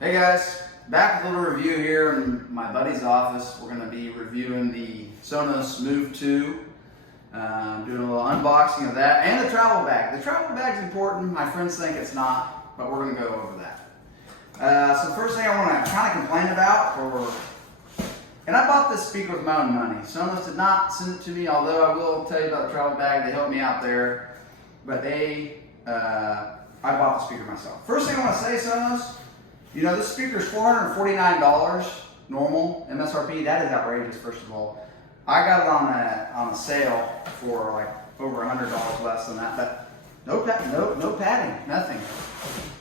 Hey guys, back with a little review here in my buddy's office. We're going to be reviewing the Sonos Move 2, doing a little unboxing of that, and the travel bag. The travel bag is important. My friends think it's not, but we're going to go over that. So the first thing I want to kind of complain about, and I bought this speaker with my own money. Sonos did not send it to me, although I will tell you about the travel bag. They helped me out there, but I bought the speaker myself. First thing I want to say, Sonos, you know, this speaker is $449 normal MSRP. That is outrageous, first of all. I got it on a sale for like over $100 less than that, but no padding, nothing.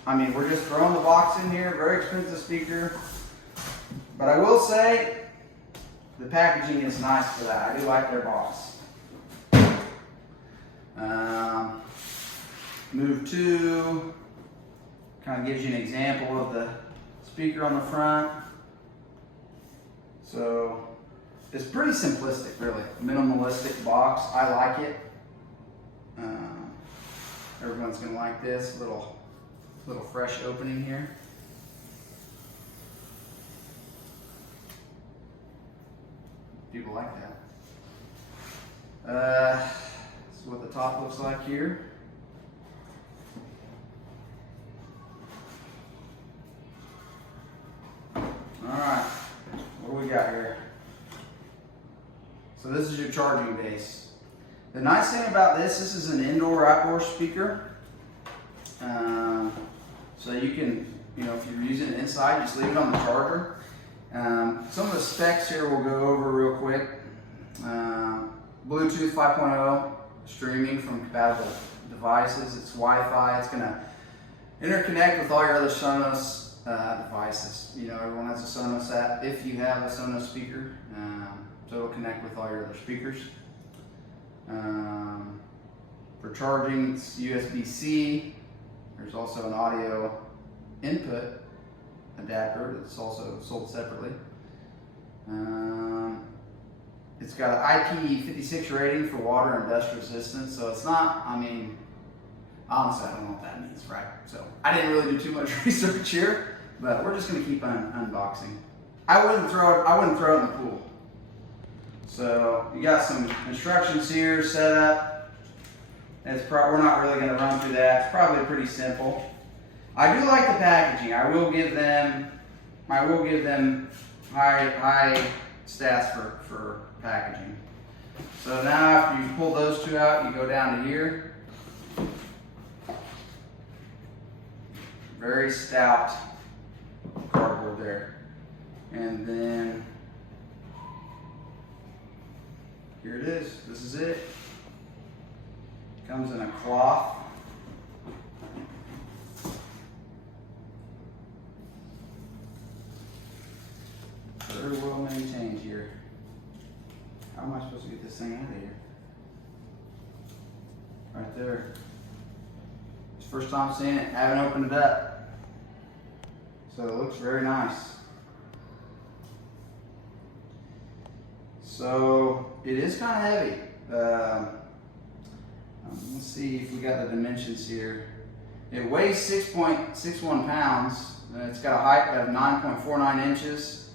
I mean, we're just throwing the box in here, very expensive speaker. But I will say, the packaging is nice for that. I do like their box. Move 2 kind of gives you an example of the speaker on the front. So it's pretty simplistic, really. Minimalistic box. I like it. Everyone's gonna like this little fresh opening here. People like that. This is what the top looks like here. Alright, what do we got here? So this is your charging base. The nice thing about this is an indoor-outdoor speaker. So you can, if you're using it inside, just leave it on the charger. Some of the specs here we'll go over real quick. Bluetooth 5.0, streaming from compatible devices. It's Wi-Fi. It's going to interconnect with all your other Sonos devices. Everyone has a Sonos app if you have a Sonos speaker, so it'll connect with all your other speakers. For charging, it's USB-C. There's also an audio input adapter that's also sold separately. It's got an IP56 rating for water and dust resistance, so it's not, honestly, I don't know what that means, right? So I didn't really do too much research here, but we're just going to keep on unboxing. I wouldn't throw it in the pool. So you got some instructions here set up. We're not really going to run through that. It's probably pretty simple. I do like the packaging. I will give them high stats for packaging. So now after you pull those two out, you go down to here. Very stout cardboard there. And then here it is. This is it. Comes in a cloth. Very well maintained here. How am I supposed to get this thing out of here? Right there. It's the first time seeing it. I haven't opened it up. So it looks very nice. So it is kind of heavy. Let's see if we got the dimensions here. It weighs 6.61 pounds. It's got a height of 9.49 inches,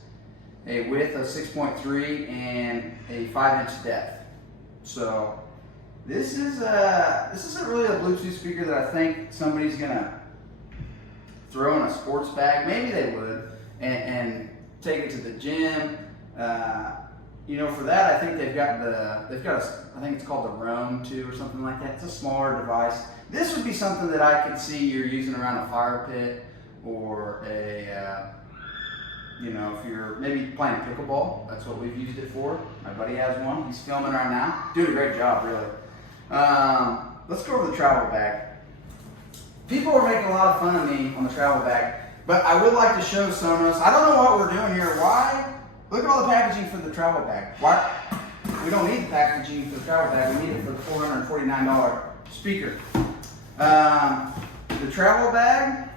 a width of 6.3, and a 5-inch depth. So this isn't really a Bluetooth speaker that I think somebody's gonna throw in a sports bag. Maybe they would, and take it to the gym. For that, I think they've got I think it's called the Roam 2 or something like that. It's a smaller device. This would be something that I could see you're using around a fire pit, or if you're maybe playing pickleball. That's what we've used it for. My buddy has one. He's filming right now. Doing a great job, really. Let's go over the travel bag. People are making a lot of fun of me on the travel bag, but I would like to show Sonos. I don't know what we're doing here. Why? Look at all the packaging for the travel bag. Why? We don't need the packaging for the travel bag. We need it for the $449 speaker. The travel bag,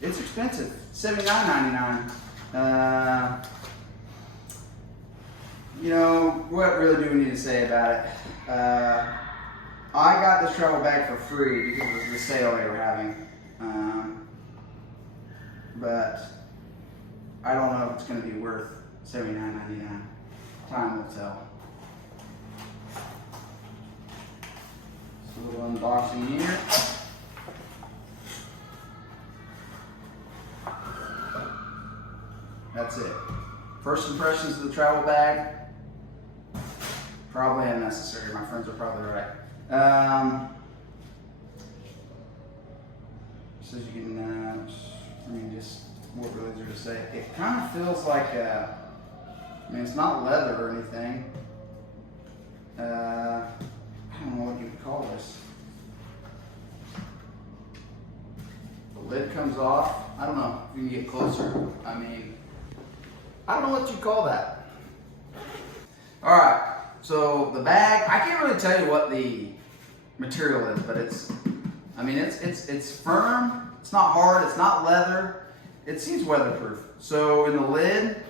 it's expensive. $79.99. What really do we need to say about it? I got this travel bag for free because of the sale they were having. but I don't know if it's going to be worth $79.99. Time will tell. So a little unboxing here. That's it. First impressions of the travel bag, probably unnecessary. My friends are probably right. So you can, just what really is there to say? It kind of feels like, it's not leather or anything. I don't know what you would call this. The lid comes off. I don't know if you can get closer. I don't know what you call that. All right, so the bag, I can't really tell you what the material is, but it's firm. It's not hard. It's not leather. It seems weatherproof. So in the lid,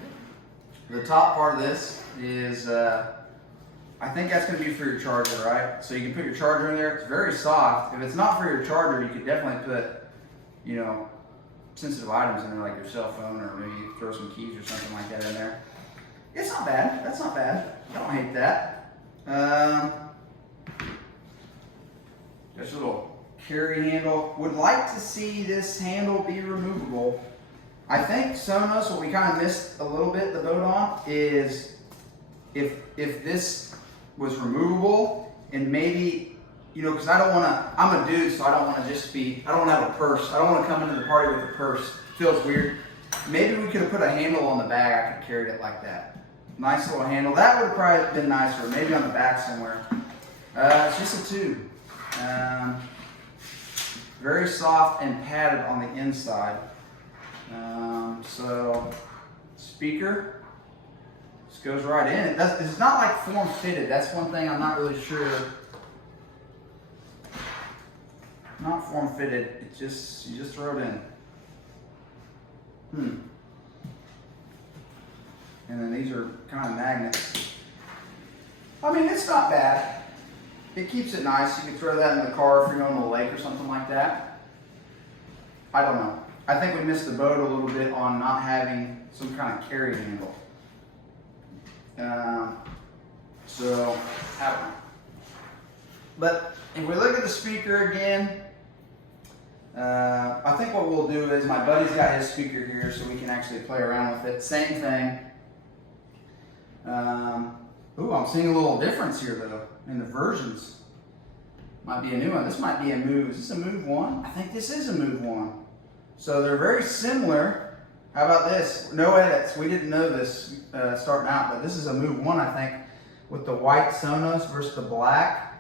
the top part of this is, I think that's going to be for your charger, right? So you can put your charger in there. It's very soft. If it's not for your charger, you could definitely put, sensitive items in there, like your cell phone, or maybe throw some keys or something like that in there. It's not bad. That's not bad. I don't hate that. There's a little carry handle. Would like to see this handle be removable. I think Sonos, what we kind of missed a little bit the boat on, is if this was removable, and maybe, because I don't want to, I'm a dude, so I don't want to just be, I don't want to have a purse. I don't want to come into the party with a purse. Feels weird. Maybe we could have put a handle on the bag. I could carry it like that. Nice little handle. That would have probably been nicer. Maybe on the back somewhere. It's just a tube. Very soft and padded on the inside. So, speaker. Just goes right in. It's not like form fitted. That's one thing I'm not really sure. Not form fitted. You just throw it in. And then these are kind of magnets. It's not bad. It keeps it nice. You can throw that in the car if you're going to a lake or something like that. I don't know. I think we missed the boat a little bit on not having some kind of carry handle. So, I don't know. But if we look at the speaker again, I think what we'll do is, my buddy's got his speaker here so we can actually play around with it. Same thing. I'm seeing a little difference here though in the versions. Might be a new one. This might be a Move. Is this a Move 1? I think this is a Move 1. So they're very similar. How about this? No edits. We didn't know this starting out, but this is a Move 1, I think, with the white Sonos versus the black.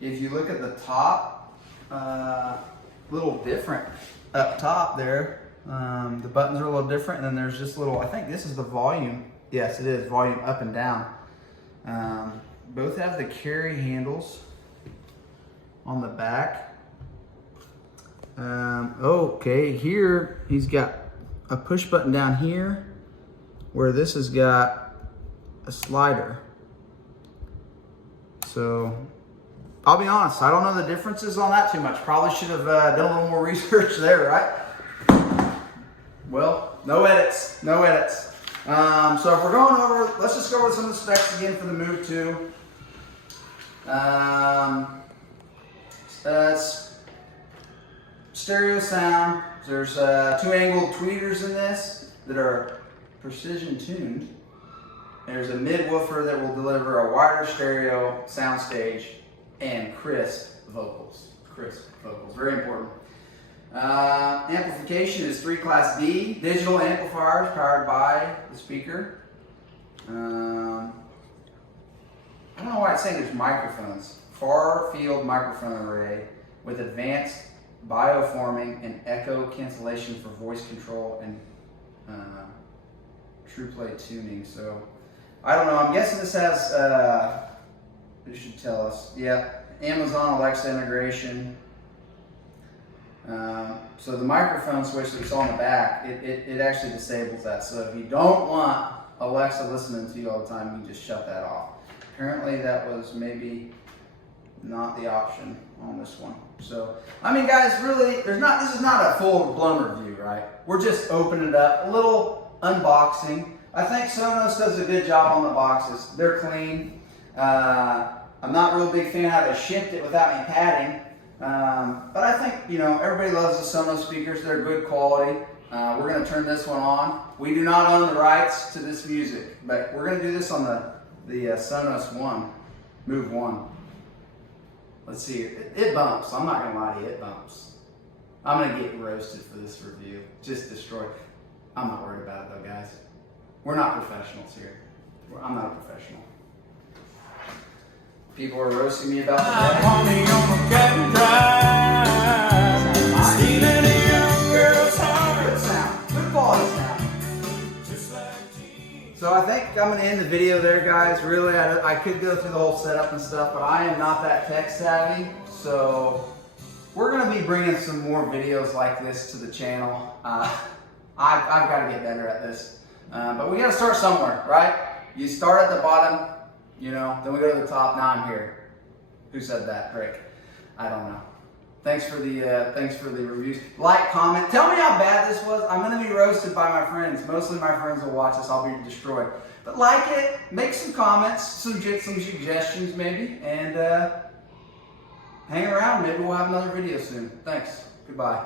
If you look at the top, little different up top there. The buttons are a little different, and then there's just little, I think this is the volume. Yes, it is, volume up and down. Both have the carry handles on the back. Okay, here he's got a push button down here, where this has got a slider. So I'll be honest, I don't know the differences on that too much. Probably should have done a little more research there, right? Well, no edits, no edits. So if we're going over, let's just go over some of the specs again for the Move 2. Stereo sound. There's 2 angled tweeters in this that are precision tuned. There's a mid woofer that will deliver a wider stereo soundstage and crisp vocals. Crisp vocals, very important. Amplification is 3 Class D. Digital amplifiers powered by the speaker. I don't know why it's saying there's microphones. Far field microphone array with advanced bioforming and echo cancellation for voice control and true play tuning. So I don't know. I'm guessing this has. It should tell us. Yeah, Amazon Alexa integration. So the microphone switch that we saw on the back, it actually disables that. So if you don't want Alexa listening to you all the time, you can just shut that off. Apparently that was maybe not the option on this one. So, I mean, guys, really, this is not a full-blown review, right? We're just opening it up, a little unboxing. I think Sonos does a good job on the boxes. They're clean. I'm not a real big fan how they shipped it without any padding. But I think, you know, everybody loves the Sonos speakers. They're good quality. We're going to turn this one on. We do not own the rights to this music, but we're going to do this on the Sonos Move 1. Let's see. It bumps. I'm not going to lie to you. It bumps. I'm going to get roasted for this review. Just destroyed. I'm not worried about it though, guys. We're not professionals here. I'm not a professional. People are roasting me about So I think I'm going to end the video there, guys. Really, I could go through the whole setup and stuff, but I am not that tech savvy. So we're going to be bringing some more videos like this to the channel. I've got to get better at this. But we got to start somewhere, right? You start at the bottom, you know, then we go to the top. Now I'm here. Who said that? Rick. I don't know. Thanks for the reviews. Like, comment. Tell me how bad this was. I'm going to be roasted by my friends. Mostly my friends will watch this. I'll be destroyed. But like it. Make some comments. Some suggestions maybe. And hang around. Maybe we'll have another video soon. Thanks. Goodbye.